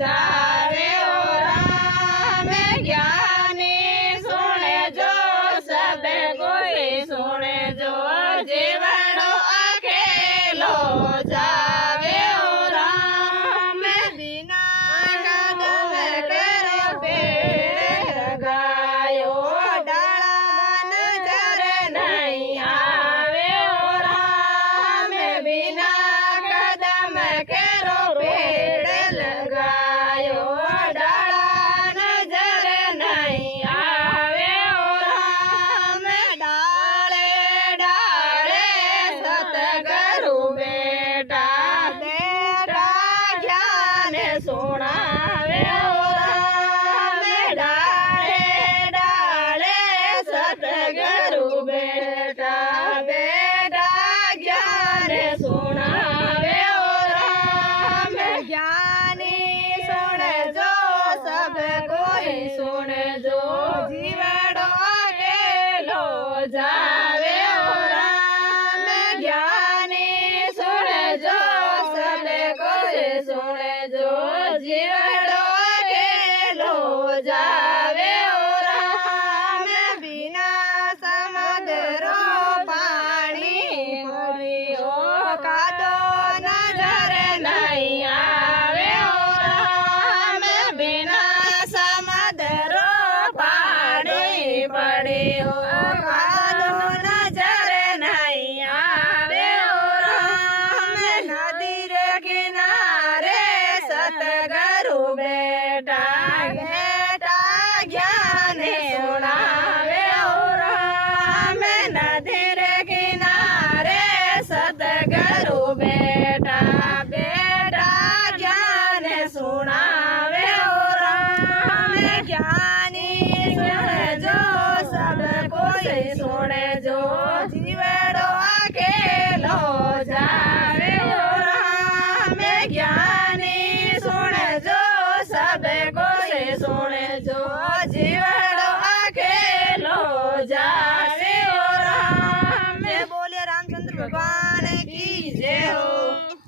जावे ओ राम ज्ञानी सुने जो सब कोई सुने जो जीवड़ो अकेलो जावे ओ राम बिना कदम करो पेड़ गायो डाला नजर नहीं आवे ओ राम बिना कदम करो पेड़ लगायो डाला नजर नहीं आवे ओ राम डाले डाले सतगुरु बेटा तेरा ज्ञान सुनावे ओ राम डाले डाले सतगुरु बेटा बेटा ज्ञान सुनावे ओ राम ज्ञानी सुन जो सब कोई सुन जो जीवड़ो अकेलो जावे ओ राम ज्ञानी सुन जो सब कोई सुन जो जीवड़ो अकेलो जावे ओ राम बिना समुद्रो पानी पड़ियो कादो नजर नहीं आवे ओ राम बिना समुद्रो पानी पड़ियो कादो नजर नहीं आवे ओ राम नदी रे किनारे सतगुरु बेटा बेटा ज्ञान सुनावे ओ राम नदी रे किनारे सतगुरु बेटा बेटा ज्ञान सुनावे ओ राम ज्ञानी सुन जो सब कोई सुन जो